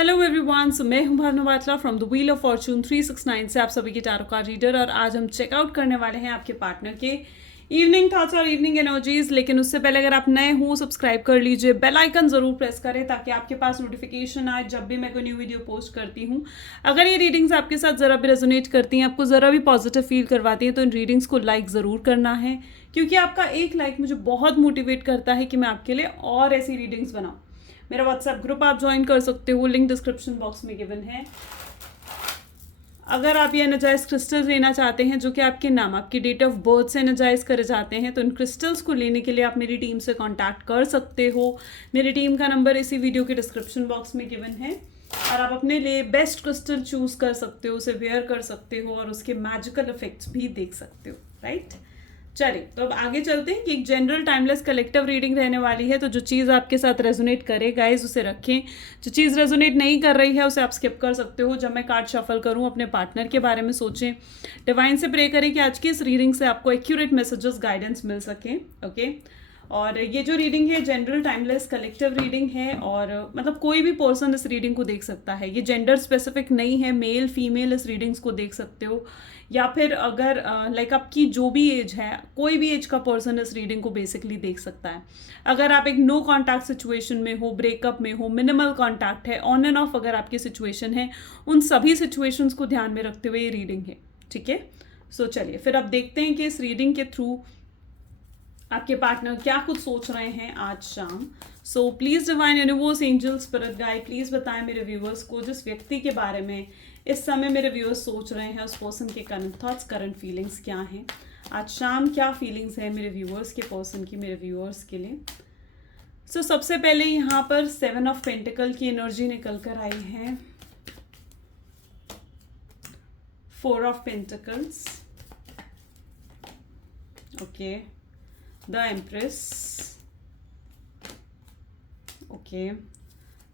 Hello everyone, so मैं हूं Bhavna Batla from the Wheel of Fortune 369 से आप सभी के टैरो कार्ड रीडर। और आज हम चेकआउट करने वाले हैं आपके पार्टनर के इवनिंग थॉट्स और इवनिंग एनर्जीज। लेकिन उससे पहले अगर आप नए हो सब्सक्राइब कर लीजिए, बेल आइकन जरूर प्रेस करें ताकि आपके पास नोटिफिकेशन आए जब भी मैं कोई न्यू वीडियो पोस्ट करती हूँ। अगर ये रीडिंग्स आपके साथ ज़रा भी रेजोनेट करती हैं, आपको ज़रा भी पॉजिटिव फील करवाती हैं, तो इन रीडिंग्स को लाइक ज़रूर करना है, क्योंकि आपका एक लाइक मुझे बहुत मोटिवेट करता है कि मैं आपके लिए और ऐसी रीडिंग्स बनाऊँ। मेरा व्हाट्सएप ग्रुप आप ज्वाइन कर सकते हो, लिंक डिस्क्रिप्शन बॉक्स में गिवन है। अगर आप ये एनर्जाइज क्रिस्टल्स लेना चाहते हैं जो कि आपके नाम, आपकी डेट ऑफ बर्थ से एनर्जाइज करे जाते हैं, तो इन क्रिस्टल्स को लेने के लिए आप मेरी टीम से कांटेक्ट कर सकते हो। मेरी टीम का नंबर इसी वीडियो के डिस्क्रिप्शन बॉक्स में गिवन है और आप अपने लिए बेस्ट क्रिस्टल चूज कर सकते हो, उसे वेयर कर सकते हो और उसके मैजिकल इफेक्ट्स भी देख सकते हो। राइट, चलिए तो अब आगे चलते हैं कि एक जनरल टाइमलेस कलेक्टिव रीडिंग रहने वाली है। तो जो चीज़ आपके साथ रेजोनेट करे गाइज उसे रखें, जो चीज़ रेजोनेट नहीं कर रही है उसे आप स्किप कर सकते हो। जब मैं कार्ड शफल करूं अपने पार्टनर के बारे में सोचें, डिवाइन से प्रे करें कि आज की इस रीडिंग से आपको एक्यूरेट मैसेजेस गाइडेंस मिल सके। ओके, और ये जो रीडिंग है जनरल टाइमलेस कलेक्टिव रीडिंग है और मतलब कोई भी पर्सन इस रीडिंग को देख सकता है। ये जेंडर स्पेसिफिक नहीं है, मेल फीमेल इस रीडिंग्स को देख सकते हो, या फिर अगर लाइक आपकी जो भी एज है, कोई भी एज का पर्सन इस रीडिंग को बेसिकली देख सकता है। अगर आप एक नो कॉन्टैक्ट सिचुएशन में हो, ब्रेकअप में हो, मिनिमल कॉन्टैक्ट है, ऑन एंड ऑफ अगर आपकी सिचुएशन है, उन सभी सिचुएशंस को ध्यान में रखते हुए ये रीडिंग है। ठीक है, सो चलिए फिर अब देखते हैं कि इस रीडिंग के थ्रू आपके पार्टनर क्या कुछ सोच रहे हैं आज शाम। सो please divine universe, angel, spirit guide, please बताएं मेरे व्यूअर्स को जिस व्यक्ति के बारे में इस समय मेरे व्यूअर्स सोच रहे हैं, उस पर्सन के करंट थॉट्स, करंट फीलिंग्स क्या हैं। आज शाम क्या फीलिंग्स है मेरे व्यूअर्स के पर्सन की, मेरे व्यूअर्स के लिए। सो सबसे पहले यहाँ पर 7 ऑफ पेंटिकल की एनर्जी निकल कर आई है, 4 of pentacles, okay, the Empress, okay,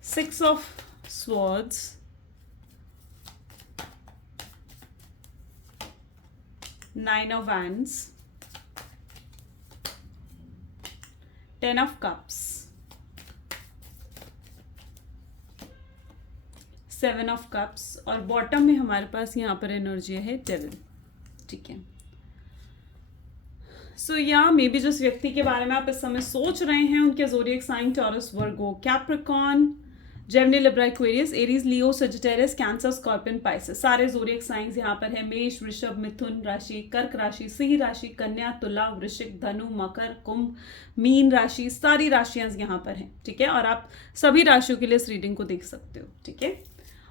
6 of Swords, 9 of Wands, 10 of Cups, 7 of Cups और बॉटम में हमारे पास यहाँ पर एनर्जी है डेविल। ठीक है, सो या मे बी जिस व्यक्ति के बारे में आप इस समय सोच रहे हैं उनके zodiac sign Taurus, Virgo, Capricorn, Gemini, Libra, Aquarius, Aries, Leo, Sagittarius, Cancer, Scorpion, Pisces, सारे ज़ोडिएक साइंस यहाँ पर है। मेष, वृषभ, मिथुन राशि, कर्क राशि, सिंह राशि, कन्या, तुला, वृश्चिक, धनु, मकर, कुंभ, मीन राशि, सारी राशियां यहाँ पर हैं। ठीक है, और आप सभी राशियों के लिए इस रीडिंग को देख सकते हो। ठीक है,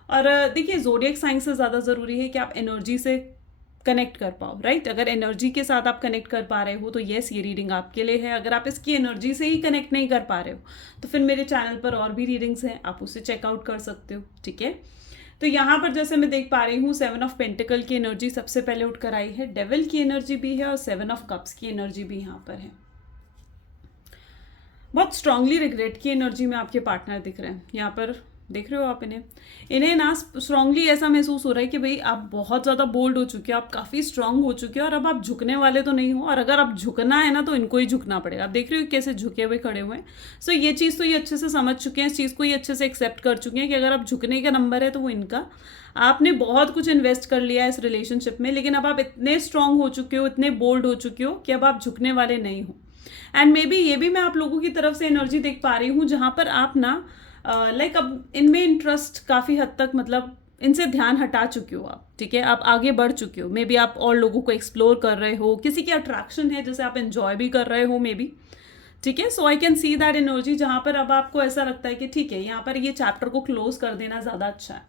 और देखिए ज़ोडिएक साइंस से ज़्यादा ज़रूरी है कि आप एनर्जी से कनेक्ट कर पाओ। राइट, अगर एनर्जी के साथ आप कनेक्ट कर पा रहे हो तो येस ये रीडिंग आपके लिए है। अगर आप इसकी एनर्जी से ही कनेक्ट नहीं कर पा रहे हो तो फिर मेरे चैनल पर और भी रीडिंग्स हैं, आप उसे चेकआउट कर सकते हो। ठीक है, तो यहाँ पर जैसे मैं देख पा रही हूँ 7 ऑफ पेंटिकल की एनर्जी सबसे पहले उठकर आई है, डेविल की एनर्जी भी है और 7 ऑफ कप्स की एनर्जी भी यहाँ पर है। बहुत स्ट्रांगली रिग्रेट की एनर्जी में आपके पार्टनर दिख रहे हैं। यहाँ पर देख रहे हो आप इन्हें ना स्ट्रांगली ऐसा महसूस हो रहा है कि भाई आप बहुत ज़्यादा बोल्ड हो चुके हो, आप काफ़ी स्ट्रांग हो चुके हो और अब आप झुकने वाले तो नहीं हो, और अगर आप झुकना है ना तो इनको ही झुकना पड़ेगा। आप देख रहे हो कैसे झुके हुए खड़े हुए हैं। सो ये चीज़ तो ये अच्छे से समझ चुके हैं, इस चीज़ को ये अच्छे से एक्सेप्ट कर चुके हैं कि अगर आप झुकने का नंबर है तो वो इनका। आपने बहुत कुछ इन्वेस्ट कर लिया है इस रिलेशनशिप में, लेकिन अब आप इतने स्ट्रांग हो चुके हो, इतने बोल्ड हो चुके हो कि अब आप झुकने वाले नहीं हो। एंड मे बी ये भी मैं आप लोगों की तरफ से एनर्जी देख पा रही हूँ जहाँ पर आप ना लाइक अब इनमें इंटरेस्ट काफ़ी हद तक, मतलब इनसे ध्यान हटा चुके हो आप। ठीक है, आप आगे बढ़ चुके हो, मे बी आप और लोगों को एक्सप्लोर कर रहे हो, किसी की अट्रैक्शन है जिसे आप एंजॉय भी कर रहे हो मे बी। ठीक है, so I can see that energy जहाँ पर अब आपको ऐसा लगता है कि ठीक है यहाँ पर ये चैप्टर को क्लोज कर देना ज़्यादा अच्छा है।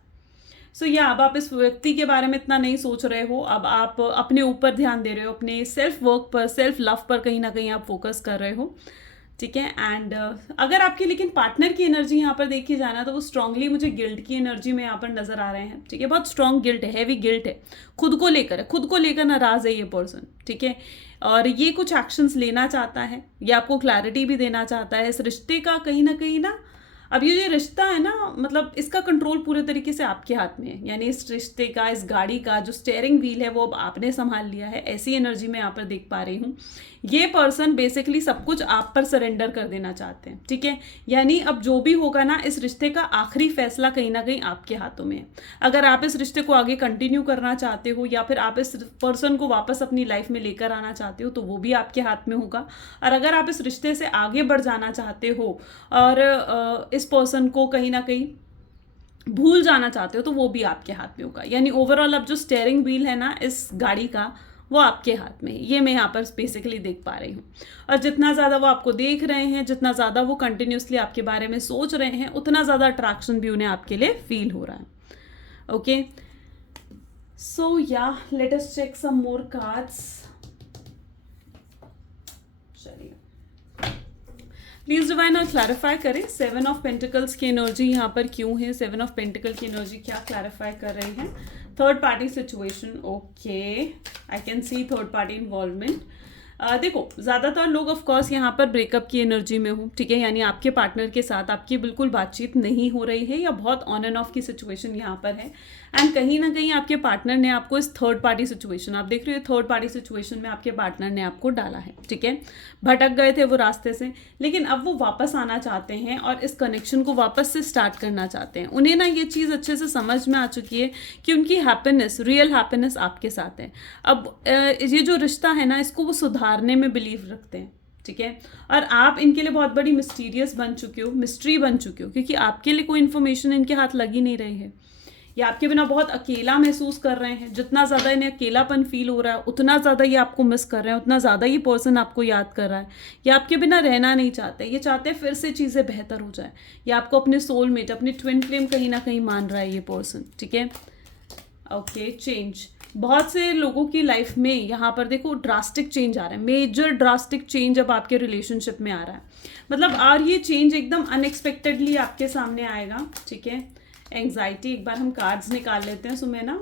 सो या अब आप इस व्यक्ति के बारे में इतना नहीं सोच रहे हो, अब आप अपने ऊपर ध्यान दे रहे हो, अपने सेल्फ वर्क पर, सेल्फ लव पर कहीं ना कहीं आप फोकस कर रहे हो। ठीक है, एंड अगर आपके लेकिन पार्टनर की एनर्जी यहाँ पर देखी जाना तो वो स्ट्रांगली मुझे गिल्ट की एनर्जी में यहाँ पर नजर आ रहे हैं। ठीक है, बहुत स्ट्रांग गिल्ट है, हैवी गिल्ट है, खुद को लेकर है, खुद को लेकर नाराज है ये पर्सन। ठीक है, और ये कुछ एक्शंस लेना चाहता है, ये आपको क्लैरिटी भी देना चाहता है। इस रिश्ते का कहीं ना अब ये जो रिश्ता है ना, मतलब इसका कंट्रोल पूरे तरीके से आपके हाथ में है, यानी इस रिश्ते का, इस गाड़ी का जो स्टेयरिंग व्हील है वो अब आपने संभाल लिया है, ऐसी एनर्जी मैं यहाँ पर देख पा रही हूँ। ये पर्सन बेसिकली सब कुछ आप पर सरेंडर कर देना चाहते हैं, ठीक है। यानी अब जो भी होगा ना, इस रिश्ते का आखिरी फैसला कहीं ना कहीं आपके हाथों में है। अगर आप इस रिश्ते को आगे कंटिन्यू करना चाहते हो या फिर आप इस पर्सन को वापस अपनी लाइफ में लेकर आना चाहते हो तो वो भी आपके हाथ में होगा। और अगर आप इस रिश्ते से आगे बढ़ जाना चाहते हो और इस पर्सन को कहीं ना कहीं भूल जाना चाहते हो तो वो भी आपके हाथ में होगा। यानी ओवरऑल अब जो स्टेयरिंग व्हील है ना इस गाड़ी का, वो आपके हाथ में है, ये मैं यहाँ पर बेसिकली देख पा रही हूँ। और जितना ज़्यादा वो आपको देख रहे हैं, जितना ज़्यादा वो कंटिन्यूसली आपके बारे में सोच रहे हैं, उतना ज़्यादा अट्रैक्शन भी उन्हें आपके लिए फील हो रहा है। ओके, सो या लेट अस चेक सम मोर कार्ड्स। चलिए, प्लीज डिवाइन और क्लैरिफाई करें 7 ऑफ पेंटिकल्स की एनर्जी यहाँ पर क्यों है, 7 ऑफ पेंटिकल की एनर्जी क्या क्लैरिफाई कर रही है। Third party situation, okay, I can C third party involvement. देखो, ज़्यादातर लोग ऑफ कोर्स यहाँ पर ब्रेकअप की एनर्जी में हूँ, ठीक है, यानी आपके पार्टनर के साथ आपकी बिल्कुल बातचीत नहीं हो रही है या बहुत ऑन एंड ऑफ की सिचुएशन यहाँ पर है। एंड कहीं ना कहीं आपके पार्टनर ने आपको इस थर्ड पार्टी सिचुएशन, आप देख रहे हो थर्ड पार्टी सिचुएशन में आपके पार्टनर ने आपको डाला है, ठीक है। भटक गए थे वो रास्ते से, लेकिन अब वो वापस आना चाहते हैं और इस कनेक्शन को वापस से स्टार्ट करना चाहते हैं। उन्हें ना ये चीज़ अच्छे से समझ में आ चुकी है कि उनकी हैप्पीनेस, रियल हैप्पीनेस आपके साथ है। अब ये जो रिश्ता है ना, इसको वो सुधारने में बिलीव रखते हैं, ठीक है। और आप इनके लिए बहुत बड़ी मिस्टीरियस बन चुके हो, मिस्ट्री बन चुके हो, क्योंकि आपके लिए कोई इन्फॉर्मेशन इनके हाथ लग ही नहीं रही है। ये आपके बिना बहुत अकेला महसूस कर रहे हैं। जितना ज़्यादा इन्हें अकेलापन फील हो रहा है, उतना ज़्यादा ये आपको मिस कर रहे हैं, उतना ज़्यादा ये पर्सन आपको याद कर रहा है। ये आपके बिना रहना नहीं चाहते, ये चाहते हैं फिर से चीज़ें बेहतर हो जाए। ये आपको अपने सोलमेट, अपनी ट्विन फ्लेम कहीं ना कहीं मान रहा है ये पर्सन, ठीक है। ओके, चेंज, बहुत से लोगों की लाइफ में यहाँ पर देखो ड्रास्टिक चेंज आ रहा है, मेजर ड्रास्टिक चेंज अब आपके रिलेशनशिप में आ रहा है। मतलब और ये चेंज एकदम अनएक्सपेक्टेडली आपके सामने आएगा, ठीक है। एंग्जाइटी, एक बार हम कार्ड्स निकाल लेते हैं, सो मैं ना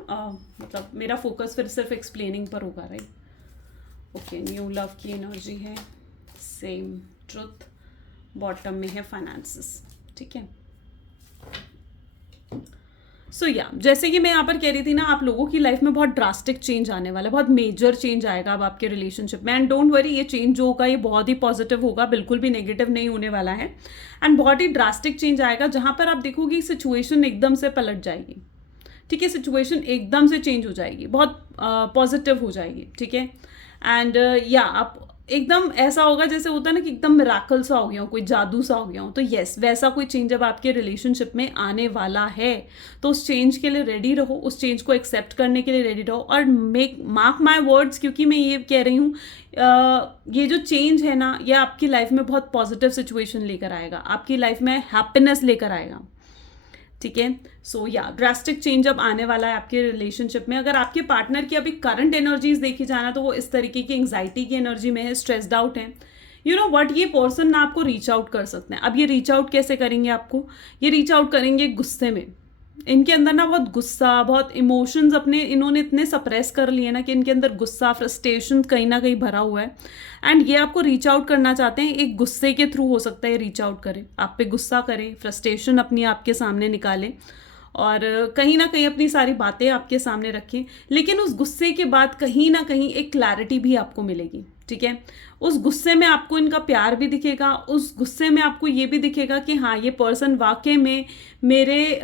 मतलब मेरा फोकस फिर सिर्फ एक्सप्लेनिंग पर होगा, राइट। ओके, न्यू लव की एनर्जी है, सेम ट्रुथ, बॉटम में है फाइनेंसेस, ठीक है। सो या जैसे कि मैं यहाँ पर कह रही थी ना, आप लोगों की लाइफ में बहुत ड्रास्टिक चेंज आने वाला है, बहुत मेजर चेंज आएगा अब आपके रिलेशनशिप में। एंड डोंट वरी, ये चेंज जो होगा ये बहुत ही पॉजिटिव होगा, बिल्कुल भी नेगेटिव नहीं होने वाला है। एंड बहुत ही ड्रास्टिक चेंज आएगा जहाँ पर आप देखोगे सिचुएशन एकदम से पलट जाएगी, ठीक है। सिचुएशन एकदम से चेंज हो जाएगी, बहुत पॉजिटिव हो जाएगी, ठीक है। एंड या आप एकदम ऐसा होगा जैसे होता है ना कि एकदम मिराकल सा हो गया हो, कोई जादू सा हो गया हो। तो यस, वैसा कोई चेंज अब आपके रिलेशनशिप में आने वाला है। तो उस चेंज के लिए रेडी रहो, उस चेंज को एक्सेप्ट करने के लिए रेडी रहो। और मेक मार्क माई वर्ड्स, क्योंकि मैं ये कह रही हूँ, ये जो चेंज है ना, ये आपकी लाइफ में बहुत पॉजिटिव सिचुएशन लेकर आएगा, आपकी लाइफ में हैप्पीनेस लेकर आएगा, ठीक है। सो या ड्रास्टिक चेंज अब आने वाला है आपके रिलेशनशिप में। अगर आपके पार्टनर की अभी करंट एनर्जीज देखी जाना तो वो इस तरीके की एंग्जाइटी की एनर्जी में है, स्ट्रेस्ड आउट है। यू नो व्हाट, ये पर्सन ना आपको रीच आउट कर सकते हैं। अब ये रीच आउट कैसे करेंगे आपको, ये रीच आउट करेंगे गुस्से में। इनके अंदर ना बहुत गुस्सा, बहुत इमोशंस अपने इन्होंने इतने सप्रेस कर लिए ना कि इनके अंदर गुस्सा, फ्रस्ट्रेशन कहीं ना कहीं भरा हुआ है। एंड ये आपको रीच आउट करना चाहते हैं, एक गुस्से के थ्रू हो सकता है रीच आउट करें, आप पे गुस्सा करें, फ्रस्ट्रेशन अपनी आपके सामने निकालें और कहीं ना कहीं अपनी सारी बातें आपके सामने रखें। लेकिन उस गुस्से के बाद कहीं ना कहीं एक क्लैरिटी भी आपको मिलेगी, ठीक है। उस गुस्से में आपको इनका प्यार भी दिखेगा, उस गुस्से में आपको ये भी दिखेगा कि हाँ, ये पर्सन वाकई में मेरे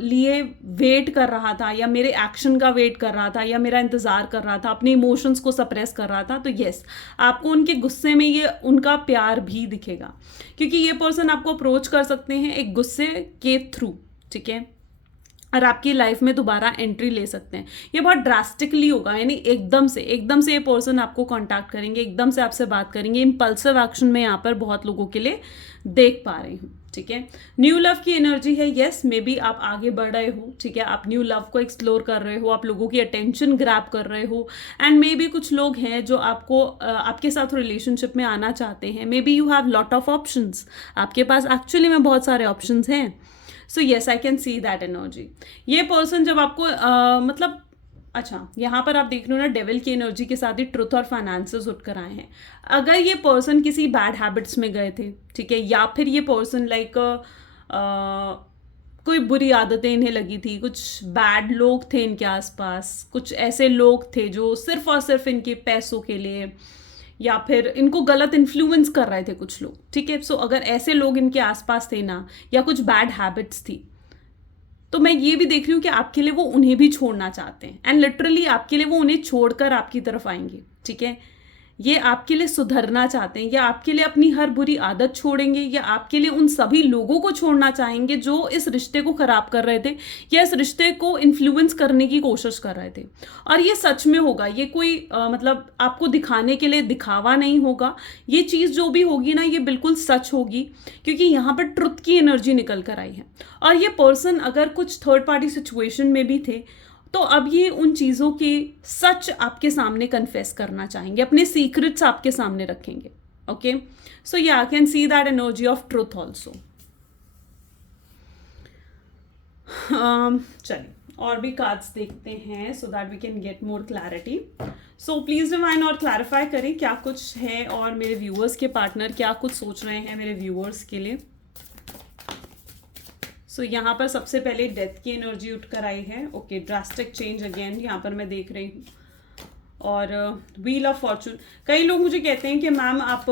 लिए वेट कर रहा था, या मेरे एक्शन का वेट कर रहा था, या मेरा इंतज़ार कर रहा था, अपने इमोशंस को सप्रेस कर रहा था। तो यस, आपको उनके गुस्से में ये उनका प्यार भी दिखेगा, क्योंकि ये पर्सन आपको अप्रोच कर सकते हैं एक गुस्से के थ्रू, ठीक है, और आपकी लाइफ में दोबारा एंट्री ले सकते हैं। ये बहुत ड्रास्टिकली होगा, यानी एकदम से ये पर्सन आपको कांटेक्ट करेंगे, एकदम से आपसे बात करेंगे। इम्पल्सिव एक्शन में यहाँ पर बहुत लोगों के लिए देख पा रही हूँ, ठीक है। न्यू लव की एनर्जी है, यस, मे बी आप आगे बढ़ रहे हो, ठीक है, आप न्यू लव को एक्सप्लोर कर रहे हो, आप लोगों की अटेंशन ग्रैब कर रहे हो। एंड मे बी कुछ लोग हैं जो आपको आपके साथ रिलेशनशिप में आना चाहते हैं। May be you have lot of options, आपके पास एक्चुअली में बहुत सारे ऑप्शंस हैं। So yes, I can see that energy. ये पर्सन जब आपको मतलब अच्छा, यहाँ पर आप देख रहे हो ना, डेविल की एनर्जी के साथ ही ट्रुथ और फाइनेंसेस उठकर आए हैं। अगर ये पर्सन किसी बैड हैबिट्स में गए थे, ठीक है, या फिर ये पर्सन लाइक कोई बुरी आदतें इन्हें लगी थी, कुछ बैड लोग थे इनके आसपास, कुछ ऐसे लोग थे जो सिर्फ और सिर्फ इनके पैसों के लिए या फिर इनको गलत इन्फ्लुएंस कर रहे थे कुछ लोग, ठीक है। सो अगर ऐसे लोग इनके आसपास थे ना, या कुछ बैड हैबिट्स थी, तो मैं ये भी देख रही हूँ कि आपके लिए वो उन्हें भी छोड़ना चाहते हैं, एंड लिटरली आपके लिए वो उन्हें छोड़कर आपकी तरफ आएंगे, ठीक है। ये आपके लिए सुधरना चाहते हैं, या आपके लिए अपनी हर बुरी आदत छोड़ेंगे, या आपके लिए उन सभी लोगों को छोड़ना चाहेंगे जो इस रिश्ते को खराब कर रहे थे या इस रिश्ते को इन्फ्लुएंस करने की कोशिश कर रहे थे। और ये सच में होगा, ये कोई मतलब आपको दिखाने के लिए दिखावा नहीं होगा। ये चीज़ जो भी होगी ना, ये बिल्कुल सच होगी, क्योंकि यहाँ पर ट्रुथ की एनर्जी निकल कर आई है। और ये पर्सन अगर कुछ थर्ड पार्टी सिचुएशन में भी थे, तो अब ये उन चीज़ों के सच आपके सामने कन्फेस करना चाहेंगे, अपने सीक्रेट्स आपके सामने रखेंगे। ओके, सो या I can see that energy of truth also. चलिए और भी कार्ड्स देखते हैं so that we can get more clarity. So please divine और क्लैरिफाई करें क्या कुछ है, और मेरे व्यूअर्स के पार्टनर क्या कुछ सोच रहे हैं मेरे व्यूअर्स के लिए। सो यहाँ पर सबसे पहले डेथ की एनर्जी उठ कर आई है। ओके, ड्रास्टिक चेंज अगेन यहाँ पर मैं देख रही हूँ। और व्हील ऑफ फॉर्चून। कई लोग मुझे कहते हैं कि मैम आप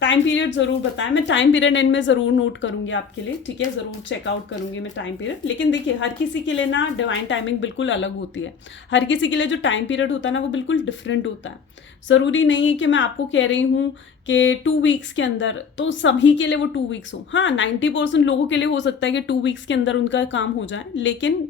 टाइम पीरियड ज़रूर बताएं। मैं टाइम पीरियड एंड में ज़रूर नोट करूँगी आपके लिए, ठीक है, ज़रूर चेकआउट करूँगी मैं टाइम पीरियड। लेकिन देखिए, हर किसी के लिए ना डिवाइन टाइमिंग बिल्कुल अलग होती है। हर किसी के लिए जो टाइम पीरियड होता है ना, वो बिल्कुल डिफरेंट होता है। ज़रूरी नहीं है कि मैं आपको कह रही हूँ कि 2 वीक्स के अंदर तो सभी के लिए वो 2 वीक्स हो। हाँ, 90% लोगों के लिए हो सकता है कि 2 वीक्स के अंदर उनका काम हो जाए, लेकिन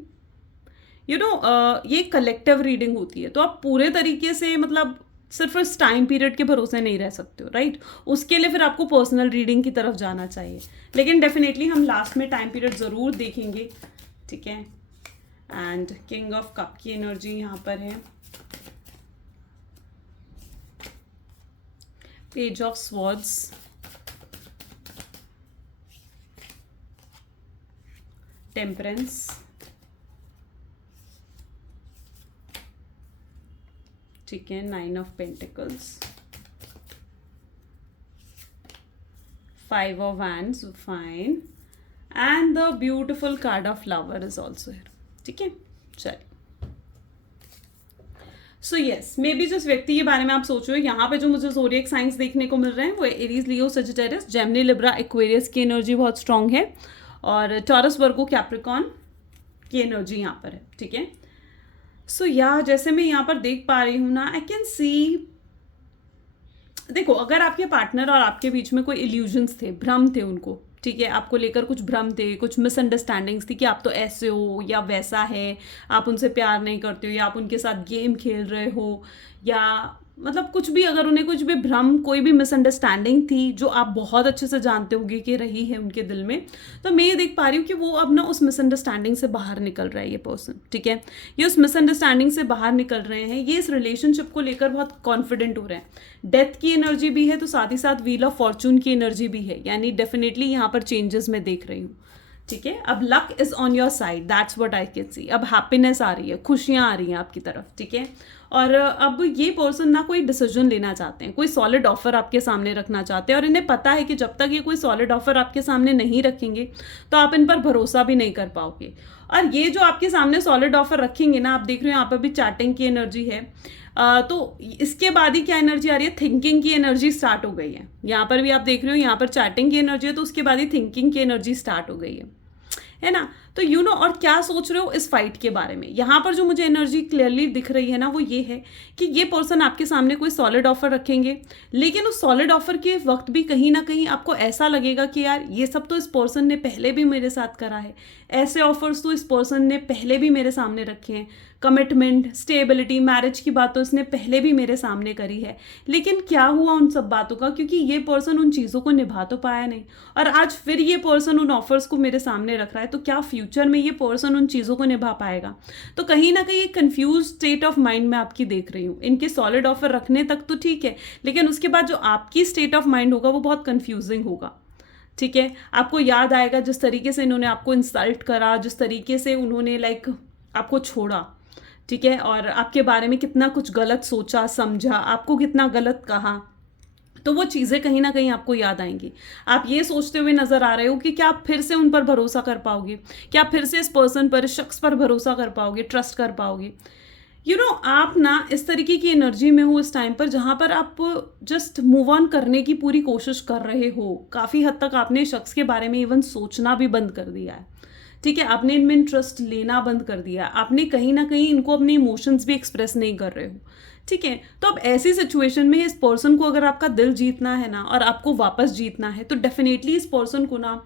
ये कलेक्टिव रीडिंग होती है, तो आप पूरे तरीके से मतलब सिर्फ इस टाइम पीरियड के भरोसे नहीं रह सकते हो, राइट। उसके लिए फिर आपको पर्सनल रीडिंग की तरफ जाना चाहिए, लेकिन डेफिनेटली हम लास्ट में टाइम पीरियड ज़रूर देखेंगे, ठीक है। एंड किंग ऑफ कप की एनर्जी यहाँ पर है, पेज ऑफ स्वॉर्ड्स, टेम्परेंस, ठीक है, 9 of pentacles, 5 of wands, fine, and the beautiful card of lover is also here, ठीक है। चलिए, सो यस, मे बी जिस व्यक्ति के बारे में आप सोच रहे हो, यहाँ पे जो मुझे ज़ोडिएक साइंस देखने को मिल रहे हैं वो Aries, Leo, Sagittarius, Gemini, Libra, Aquarius की एनर्जी बहुत स्ट्रांग है, और टॉरस, वर्गो, कैप्रिकॉन की एनर्जी यहाँ पर है, ठीक है। सो या जैसे मैं यहाँ पर देख पा रही हूँ ना, आई कैन सी, देखो, अगर आपके पार्टनर और आपके बीच में कोई इल्यूजन्स थे, भ्रम थे उनको, ठीक है, आपको लेकर कुछ भ्रम थे, कुछ मिसअंडरस्टैंडिंग्स थी कि आप तो ऐसे हो या वैसा है, आप उनसे प्यार नहीं करते हो, या आप उनके साथ गेम खेल रहे हो, या मतलब कुछ भी, अगर उन्हें कुछ भी भ्रम, कोई भी मिसअंडरस्टैंडिंग थी जो आप बहुत अच्छे से जानते होंगे कि रही है उनके दिल में, तो मैं ये देख पा रही हूँ कि वो अब ना उस मिसअंडरस्टैंडिंग से बाहर निकल रहा है ये पर्सन, ठीक है। ये उस मिसअंडरस्टैंडिंग से बाहर निकल रहे हैं, ये इस रिलेशनशिप को लेकर बहुत कॉन्फिडेंट हो रहे हैं। डेथ की एनर्जी भी है, तो साथ ही साथ व्हील ऑफ फॉर्चून की एनर्जी भी है, यानी डेफिनेटली यहाँ पर चेंजेस मैं देख रही हूँ, ठीक है। अब luck is on your side, that's what I can सी। अब हैप्पीनेस आ रही है, खुशियाँ आ रही हैं आपकी तरफ, ठीक है। और अब ये पर्सन ना कोई डिसीजन लेना चाहते हैं, कोई सॉलिड ऑफर आपके सामने रखना चाहते हैं, और इन्हें पता है कि जब तक ये कोई सॉलिड ऑफर आपके सामने नहीं रखेंगे तो आप इन पर भरोसा भी नहीं कर पाओगे। और ये जो आपके सामने सॉलिड ऑफर रखेंगे ना, आप देख रहे हो यहाँ पर भी चैटिंग की एनर्जी है, तो इसके बाद ही क्या एनर्जी आ रही है, थिंकिंग की एनर्जी स्टार्ट हो गई है। यहाँ पर भी आप देख रहे हो, यहाँ पर चैटिंग की एनर्जी है, तो उसके बाद ही थिंकिंग की एनर्जी स्टार्ट हो गई है ना। तो और क्या सोच रहे हो इस फाइट के बारे में। यहाँ पर जो मुझे एनर्जी क्लियरली दिख रही है ना, वो ये है कि ये पर्सन आपके सामने कोई सॉलिड ऑफर रखेंगे, लेकिन उस सॉलिड ऑफर के वक्त भी कहीं ना कहीं आपको ऐसा लगेगा कि यार ये सब तो इस पर्सन ने पहले भी मेरे साथ करा है, ऐसे ऑफर्स तो इस पर्सन ने पहले भी मेरे सामने रखे हैं, कमिटमेंट, स्टेबिलिटी, मैरिज की बात तो इसने पहले भी मेरे सामने करी है। लेकिन क्या हुआ उन सब बातों का, क्योंकि ये पर्सन उन चीज़ों को निभा तो पाया नहीं, और आज फिर ये पर्सन उन ऑफर्स को मेरे सामने रख रहा है, तो क्या फ्यूचर में ये पर्सन उन चीज़ों को निभा पाएगा। तो कहीं ना कहीं एक कंफ्यूज स्टेट ऑफ माइंड में आपकी देख रही हूँ। इनके सॉलिड ऑफर रखने तक तो ठीक है, लेकिन उसके बाद जो आपकी स्टेट ऑफ माइंड होगा वो बहुत कंफ्यूजिंग होगा, ठीक है। आपको याद आएगा जिस तरीके से इन्होंने आपको इंसल्ट करा, जिस तरीके से उन्होंने आपको छोड़ा, ठीक है, और आपके बारे में कितना कुछ गलत सोचा समझा, आपको कितना गलत कहा, तो वो चीज़ें कहीं ना कहीं आपको याद आएंगी। आप ये सोचते हुए नजर आ रहे हो कि क्या आप फिर से उन पर भरोसा कर पाओगे, क्या आप फिर से इस पर्सन पर, इस शख्स पर भरोसा कर पाओगे, ट्रस्ट कर पाओगे। आप ना इस तरीके की एनर्जी में हो इस टाइम पर, जहाँ पर आप जस्ट मूव ऑन करने की पूरी कोशिश कर रहे हो। काफ़ी हद तक आपने शख्स के बारे में इवन सोचना भी बंद कर दिया है, ठीक है। आपने इनमें इंटरेस्ट लेना बंद कर दिया, आपने कहीं ना कहीं इनको अपने इमोशंस भी एक्सप्रेस नहीं कर रहे हो, ठीक है। तो अब ऐसी सिचुएशन में इस पर्सन को अगर आपका दिल जीतना है ना, और आपको वापस जीतना है, तो डेफिनेटली इस पर्सन को ना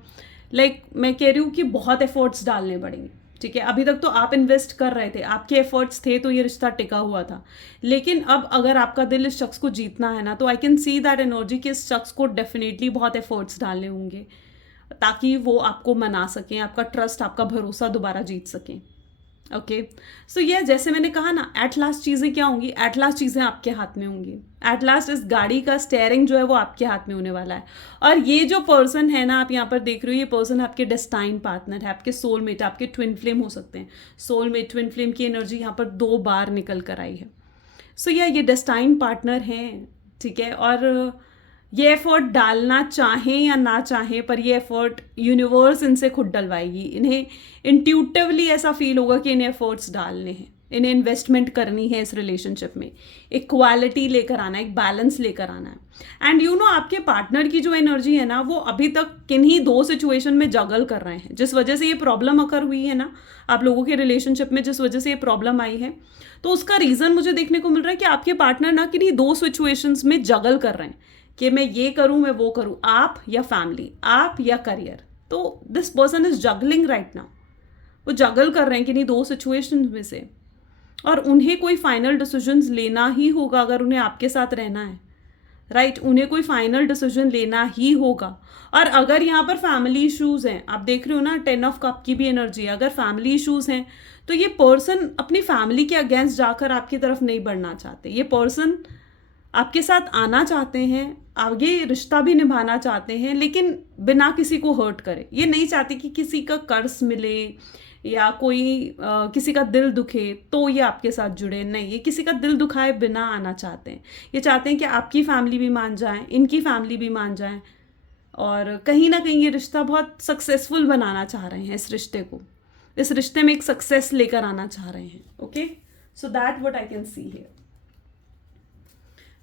मैं कह रही हूँ कि बहुत एफर्ट्स डालने पड़ेंगे, ठीक है। अभी तक तो आप इन्वेस्ट कर रहे थे, आपके एफर्ट्स थे, तो ये रिश्ता टिका हुआ था। लेकिन अब अगर आपका दिल इस शख्स को जीतना है ना, तो आई कैन सी दैट एनर्जी कि इस शख्स को डेफिनेटली बहुत एफर्ट्स डालने होंगे, ताकि वो आपको मना सकें, आपका ट्रस्ट, आपका भरोसा दोबारा जीत सकें। ओके, सो ये जैसे मैंने कहा ना, एट लास्ट चीज़ें क्या होंगी, एट लास्ट चीज़ें आपके हाथ में होंगी। एट लास्ट इस गाड़ी का स्टेयरिंग जो है वो आपके हाथ में होने वाला है। और ये जो पर्सन है ना, आप यहाँ पर देख रहे हो, ये पर्सन आपके डेस्टाइन पार्टनर है, आपके सोलमेट, आपके ट्विन फ्लेम हो सकते हैं। सोलमेट, ट्विन फ्लेम की एनर्जी यहाँ पर 2 बार निकल कर आई है। सो ये डेस्टाइन पार्टनर हैं, ठीक है। और ये एफर्ट डालना चाहें या ना चाहें, पर ये एफर्ट यूनिवर्स इनसे खुद डलवाएगी। इन्हें इंट्यूटिवली ऐसा फील होगा कि इन्हें एफर्ट्स डालने हैं, इन्हें इन्वेस्टमेंट करनी है इस रिलेशनशिप में, इक्वालिटी लेकर आना है, एक बैलेंस लेकर आना है। एंड आपके पार्टनर की जो एनर्जी है ना, वो अभी तक किन्हीं 2 सिचुएशन में जगल कर रहे हैं। जिस वजह से ये प्रॉब्लम अकर हुई है ना, आप लोगों के रिलेशनशिप में जिस वजह से ये प्रॉब्लम आई है, तो उसका रीज़न मुझे देखने को मिल रहा है कि आपके पार्टनर ना किन्हीं 2 सिचुएशंस में जगल कर रहे हैं कि मैं ये करूं, मैं वो करूं, आप या फैमिली, आप या करियर। तो this person is juggling right now. वो जगल कर रहे हैं कि नहीं 2 सिचुएशन में से, और उन्हें कोई फाइनल डिसीजंस लेना ही होगा अगर उन्हें आपके साथ रहना है, राइट। उन्हें कोई फाइनल डिसीजन लेना ही होगा। और अगर यहाँ पर फैमिली इश्यूज हैं, आप देख रहे हो ना, 10 ऑफ कप की भी एनर्जी है। अगर फैमिली इश्यूज हैं, तो ये पर्सन अपनी फैमिली के अगेंस्ट जाकर आपकी तरफ नहीं बढ़ना चाहते। ये पर्सन आपके साथ आना चाहते हैं, आगे रिश्ता भी निभाना चाहते हैं, लेकिन बिना किसी को हर्ट करे। ये नहीं चाहते कि किसी का कर्ज मिले या कोई किसी का दिल दुखे तो ये आपके साथ जुड़े। नहीं, ये किसी का दिल दुखाए बिना आना चाहते हैं। ये चाहते हैं कि आपकी फैमिली भी मान जाए, इनकी फैमिली भी मान जाए, और कहीं ना कहीं ये रिश्ता बहुत सक्सेसफुल बनाना चाह रहे हैं। इस रिश्ते में एक सक्सेस लेकर आना चाह रहे हैं। Okay, so that what I can see here.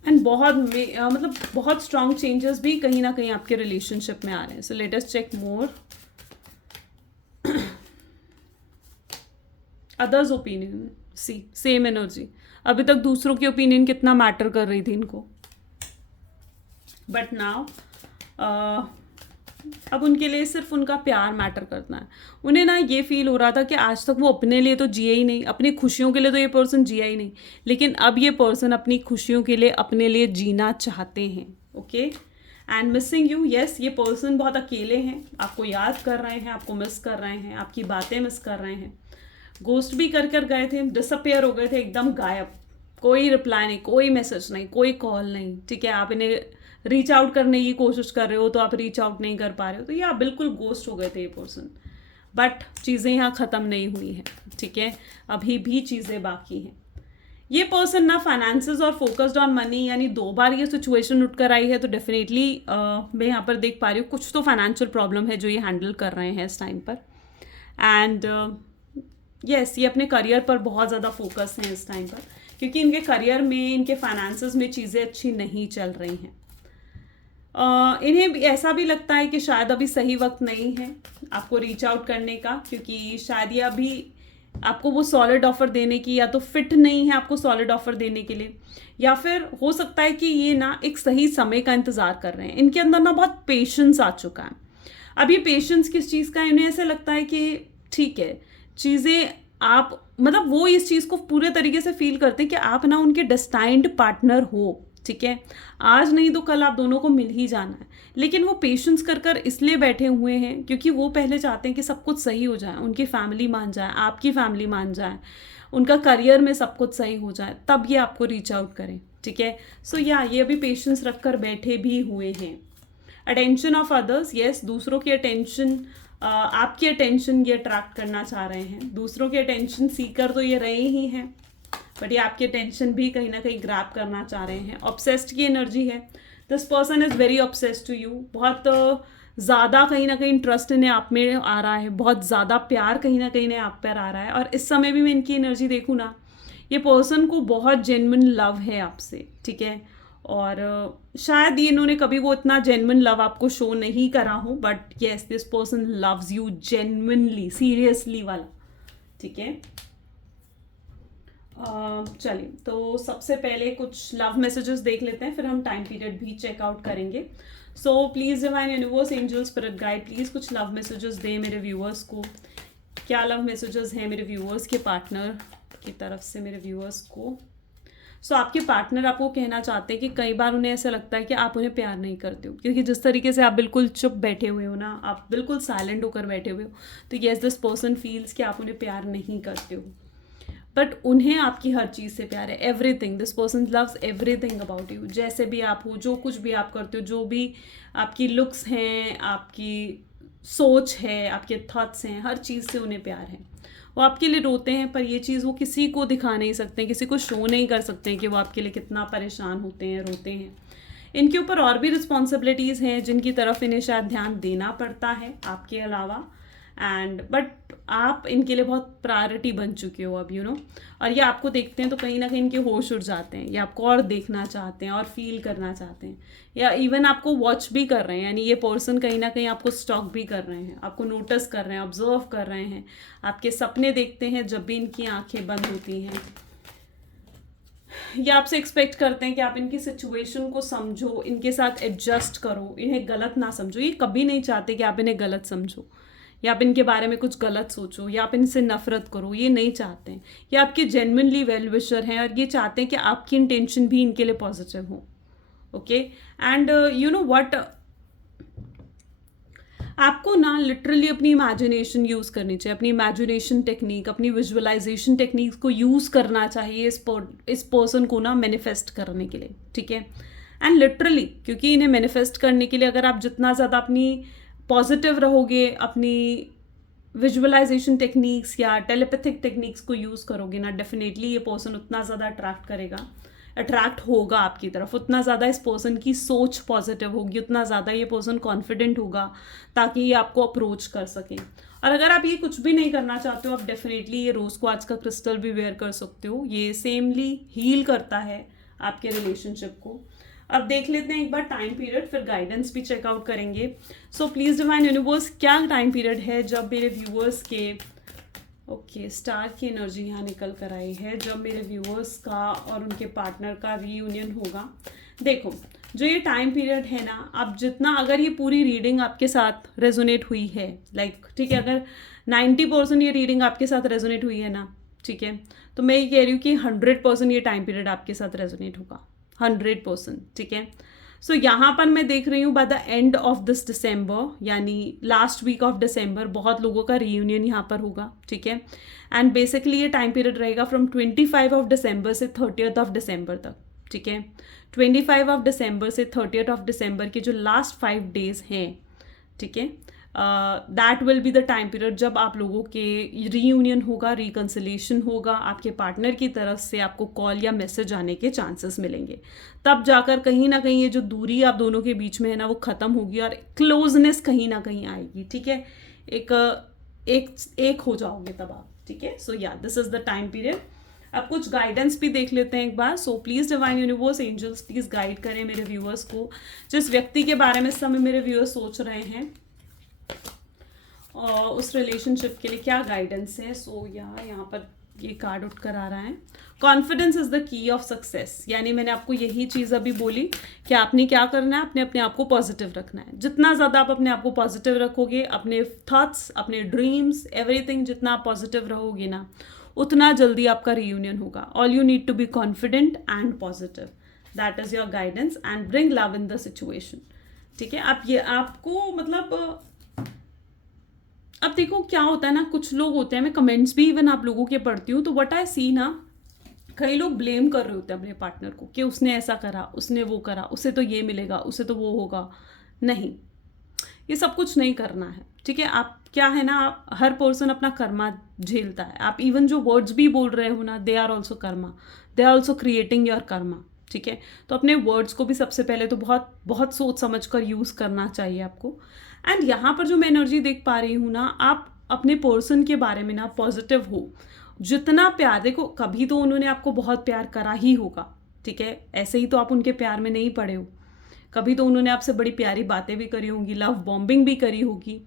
And बहुत स्ट्रॉन्ग चेंजेस भी कहीं ना कहीं आपके रिलेशनशिप में आ रहे हैं। सो लेट अस चेक मोर अदर्स ओपिनियन। सी सेम एनर्जी। अभी तक दूसरों की ओपिनियन कितना मैटर कर रही थी इनको, बट नाउ अब उनके लिए सिर्फ उनका प्यार मैटर करना है। उन्हें ना ये फील हो रहा था कि आज तक वो अपने लिए तो जिए ही नहीं, अपनी खुशियों के लिए तो ये पर्सन जिया ही नहीं, लेकिन अब ये पर्सन अपनी खुशियों के लिए अपने लिए जीना चाहते हैं। Okay, and missing you. Yes, ये पर्सन बहुत अकेले हैं, आपको याद कर रहे हैं, आपको मिस कर रहे हैं, आपकी बातें मिस कर रहे हैं। गोस्ट भी कर गए थे, डिसअपेयर हो गए थे, एकदम गायब, कोई रिप्लाई नहीं, कोई मैसेज नहीं, कोई कॉल नहीं, ठीक है। आप इन्हें रीच आउट करने की कोशिश कर रहे हो तो आप रीच आउट नहीं कर पा रहे हो, तो ये आप बिल्कुल गोस्ट हो गए थे ये पर्सन। बट चीज़ें यहाँ ख़त्म नहीं हुई हैं, ठीक है, अभी भी चीज़ें बाकी हैं। ये पर्सन ना फाइनेंसेस और फोकस्ड ऑन मनी, यानी 2 बार ये सिचुएशन उठ कर आई है, तो डेफिनेटली मैं यहाँ पर देख पा रही हूँ कुछ तो फाइनेंशियल प्रॉब्लम है जो ये हैंडल कर रहे हैं इस टाइम पर। एंड यस, ये अपने करियर पर बहुत ज़्यादा फोकस हैं इस टाइम पर, क्योंकि इनके करियर में, इनके फाइनेंसेस में चीज़ें अच्छी नहीं चल रही हैं। इन्हें भी ऐसा भी लगता है कि शायद अभी सही वक्त नहीं है आपको रीच आउट करने का, क्योंकि शायद ये अभी आपको वो सॉलिड ऑफर देने की, या तो फिट नहीं है आपको सॉलिड ऑफर देने के लिए, या फिर हो सकता है कि ये ना एक सही समय का इंतज़ार कर रहे हैं। इनके अंदर ना बहुत पेशेंस आ चुका है। अब ये पेशेंस किस चीज़ का है, इन्हें ऐसे लगता है कि ठीक है, चीज़ें आप वो इस चीज़ को पूरे तरीके से फील करते हैं कि आप ना उनके डेस्टाइन्ड पार्टनर हो, ठीक है। आज नहीं तो कल आप दोनों को मिल ही जाना है, लेकिन वो पेशेंस कर इसलिए बैठे हुए हैं क्योंकि वो पहले चाहते हैं कि सब कुछ सही हो जाए, उनकी फैमिली मान जाए, आपकी फैमिली मान जाए, उनका करियर में सब कुछ सही हो जाए, तब ये आपको रीच आउट करें, ठीक है। सो ये अभी पेशेंस रख कर बैठे भी हुए हैं। अटेंशन ऑफ अदर्स, यस, दूसरों की अटेंशन, आपकी अटेंशन ये अट्रैक्ट करना चाह रहे हैं। दूसरों की अटेंशन सीकर तो ये रहे ही हैं, बट ये आपकी अटेंशन भी कहीं ना कहीं ग्रैब करना चाह रहे हैं। ऑब्सेस्ड की एनर्जी है, this person is very obsessed to you, बहुत ज़्यादा कहीं ना कहीं इंटरेस्ट इन्हें आप में आ रहा है, बहुत ज़्यादा प्यार कहीं ना कहीं इन्हें आप पर आ रहा है। और इस समय भी मैं इनकी एनर्जी देखूँ ना, ये पर्सन को बहुत जेन्युइन लव है आपसे, ठीक है। और शायद ये इन्होंने कभी वो इतना जेन्युइन लव आपको शो नहीं करा हो, but yes this person loves you genuinely, seriously वाला, ठीक है। चलिए, तो सबसे पहले कुछ लव मैसेजेस देख लेते हैं, फिर हम टाइम पीरियड भी चेकआउट करेंगे। सो please divine universe, angel, spirit guide, please कुछ लव मैसेजेस दें मेरे व्यूअर्स को। क्या लव मैसेजेस हैं मेरे व्यूअर्स के पार्टनर की तरफ से मेरे व्यूअर्स को। सो आपके पार्टनर आपको कहना चाहते हैं कि कई बार उन्हें ऐसा लगता है कि आप उन्हें प्यार नहीं करते हो, क्योंकि जिस तरीके से आप बिल्कुल चुप बैठे हुए हो ना, आप बिल्कुल साइलेंट होकर बैठे हुए हो, तो येस दिस पर्सन फील्स कि आप उन्हें प्यार नहीं करते हो, बट उन्हें आपकी हर चीज़ से प्यार है। Everything, this person loves everything about you. जैसे भी आप हो, जो कुछ भी आप करते हो, जो भी आपकी लुक्स हैं, आपकी सोच है, आपके थॉट्स हैं, हर चीज़ से उन्हें प्यार है। वो आपके लिए रोते हैं, पर ये चीज़ वो किसी को दिखा नहीं सकते, किसी को शो नहीं कर सकते कि वो आपके लिए कितना परेशान होते हैं, रोते हैं। इनके ऊपर और भी रिस्पॉन्सिबिलिटीज़ हैं जिनकी तरफ इन्हें शायद ध्यान देना पड़ता है आपके अलावा, एंड बट आप इनके लिए बहुत प्रायोरिटी बन चुके हो अब, यू नो। और ये आपको देखते हैं तो कहीं ना कहीं इनके होश उड़ जाते हैं, ये आपको और देखना चाहते हैं और फील करना चाहते हैं, या इवन आपको वॉच भी कर रहे हैं, यानी ये पर्सन कहीं ना कहीं आपको स्टॉक भी कर रहे हैं, आपको नोटिस कर रहे हैं, ऑब्जर्व कर रहे हैं, आपके सपने देखते हैं जब भी इनकी आंखें बंद होती हैं। ये आपसे एक्सपेक्ट करते हैं कि आप इनकी सिचुएशन को समझो, इनके साथ एडजस्ट करो, इन्हें गलत ना समझो। ये कभी नहीं चाहते कि आप इन्हें गलत समझो, या आप इनके बारे में कुछ गलत सोचो, या आप इनसे नफरत करो, ये नहीं चाहते हैं। ये आपके जेन्युइनली वेल विशर हैं और ये चाहते हैं कि आपकी इंटेंशन भी इनके लिए पॉजिटिव हो, okay. And you know what, आपको ना लिटरली अपनी इमेजिनेशन यूज़ करनी चाहिए, अपनी इमेजिनेशन टेक्निक, अपनी विजुअलाइजेशन टेक्निक्स को यूज़ करना चाहिए इस पर्सन को ना मैनिफेस्ट करने के लिए, ठीक है। एंड लिटरली, क्योंकि इन्हें मैनिफेस्ट करने के लिए अगर आप जितना ज़्यादा अपनी पॉजिटिव रहोगे, अपनी विजुअलाइजेशन टेक्निक्स या टेलीपैथिक टेक्निक्स को यूज़ करोगे ना, डेफिनेटली ये पर्सन उतना ज़्यादा अट्रैक्ट होगा आपकी तरफ, उतना ज़्यादा इस पर्सन की सोच पॉजिटिव होगी, उतना ज़्यादा ये पर्सन कॉन्फिडेंट होगा ताकि ये आपको अप्रोच कर सके। और अगर आप ये कुछ भी नहीं करना चाहते हो, आप डेफिनेटली ये रोज़ क्वार्ट्ज का क्रिस्टल भी वेयर कर सकते हो, ये सेमली हील करता है आपके रिलेशनशिप को। अब देख लेते हैं एक बार टाइम पीरियड, फिर गाइडेंस भी चेकआउट करेंगे। सो प्लीज़ डिवाइन यूनिवर्स, क्या टाइम पीरियड है जब मेरे व्यूअर्स के, ओके, स्टार की एनर्जी यहाँ निकल कर आई है, जब मेरे व्यूअर्स का और उनके पार्टनर का रीयूनियन होगा। देखो, जो ये टाइम पीरियड है ना, आप जितना, अगर ये पूरी रीडिंग आपके साथ रेजोनेट हुई है, लाइक ठीक है, अगर 90% ये रीडिंग आपके साथ रेजोनेट हुई है ना, ठीक है, तो मैं ये कह रही हूँ कि 100% ये टाइम पीरियड आपके साथ रेजोनेट होगा, 100%, ठीक है। सो यहाँ पर मैं देख रही हूँ by the end of this December, यानी लास्ट वीक ऑफ दिसंबर, बहुत लोगों का रीयूनियन यहाँ पर होगा, ठीक है। एंड बेसिकली ये टाइम पीरियड रहेगा फ्रॉम 25 ऑफ दिसंबर से 30th ऑफ दिसंबर तक, ठीक है। 25 ऑफ दिसंबर से 30th ऑफ दिसंबर के जो लास्ट 5 डेज हैं, ठीक है, that will be the time period जब आप लोगों के रीयूनियन होगा, रिकन्सिलेशन होगा, आपके पार्टनर की तरफ से आपको कॉल या मैसेज आने के चांसेस मिलेंगे। तब जाकर कहीं ना कहीं ये जो दूरी आप दोनों के बीच में है ना, वो ख़त्म होगी और क्लोजनेस कहीं ना कहीं आएगी, ठीक है। एक हो जाओगे तब आप, ठीक है। So yeah this is the time period. अब कुछ गाइडेंस भी देख लेते हैं एक बार। So please divine universe, angels, please guide करें मेरे व्यूअर्स को, जिस व्यक्ति के बारे में इस समय मेरे व्यूअर्स सोच रहे हैं और उस रिलेशनशिप के लिए क्या गाइडेंस है। सो यहाँ पर ये कार्ड उठ कर आ रहा है, confidence is the key of success. यानी मैंने आपको यही चीज़ अभी बोली कि आपने क्या करना है, अपने आप को पॉजिटिव रखना है। जितना ज़्यादा आप अपने आप को पॉजिटिव रखोगे, अपने थॉट्स, अपने ड्रीम्स, एवरीथिंग, जितना आप पॉजिटिव रहोगे ना, उतना जल्दी आपका रीयूनियन होगा। All you need to be confident and positive, that is your guidance, and bring love in the situation, ठीक है। आप ये आपको मतलब, अब देखो क्या होता है ना, कुछ लोग होते हैं, मैं कमेंट्स भी इवन आप लोगों के पढ़ती हूँ, तो व्हाट आई सी ना, कई लोग ब्लेम कर रहे होते हैं अपने पार्टनर को कि उसने ऐसा करा, उसने वो करा, उसे तो ये मिलेगा, उसे तो वो होगा। नहीं, ये सब कुछ नहीं करना है, ठीक है। आप क्या है ना, हर पर्सन अपना कर्मा झेलता है। आप इवन जो वर्ड्स भी बोल रहे हो ना, they are also karma, they are also creating your karma, ठीक है। तो अपने वर्ड्स को भी सबसे पहले तो बहुत बहुत सोच समझ कर यूज़ करना चाहिए आपको। एंड यहाँ पर जो मैं एनर्जी देख पा रही हूँ ना, आप अपने पर्सन के बारे में ना पॉजिटिव हो। जितना प्यार, देखो कभी तो उन्होंने आपको बहुत प्यार करा ही होगा, ठीक है, ऐसे ही तो आप उनके प्यार में नहीं पड़े हो। कभी तो उन्होंने आपसे बड़ी प्यारी बातें भी करी होंगी, लव बॉम्बिंग भी करी होगी,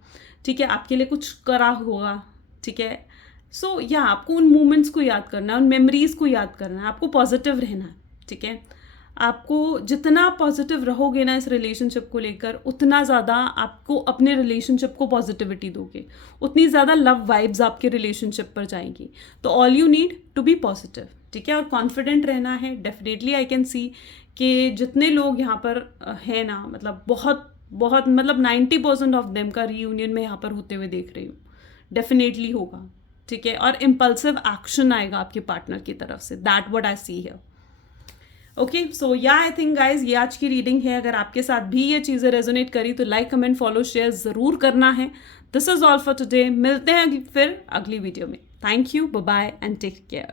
ठीक है, आपके लिए कुछ करा होगा, ठीक है। सो या आपको उन मोमेंट्स को याद करना है, उन मेमोरीज को याद करना है, आपको पॉजिटिव रहना है, ठीक है। आपको जितना पॉजिटिव रहोगे ना इस रिलेशनशिप को लेकर, उतना ज़्यादा आपको अपने रिलेशनशिप को पॉजिटिविटी दोगे, उतनी ज़्यादा लव वाइब्स आपके रिलेशनशिप पर जाएंगी। तो all you need to be positive, ठीक है, और कॉन्फिडेंट रहना है। डेफिनेटली आई कैन सी कि जितने लोग यहाँ पर हैं ना, मतलब बहुत बहुत मतलब 90% ऑफ देम का रीयूनियन में यहाँ पर होते हुए देख रही हूँ। डेफिनेटली होगा, ठीक है, और इम्पल्सिव एक्शन आएगा आपके पार्टनर की तरफ से, that what I see here. Okay, so या आई थिंक गाइज ये आज की रीडिंग है। अगर आपके साथ भी ये चीज़ें रेजोनेट करी तो लाइक कमेंट फॉलो शेयर ज़रूर करना है। This is all for today. मिलते हैं फिर अगली वीडियो में। Thank you, bye bye and take care.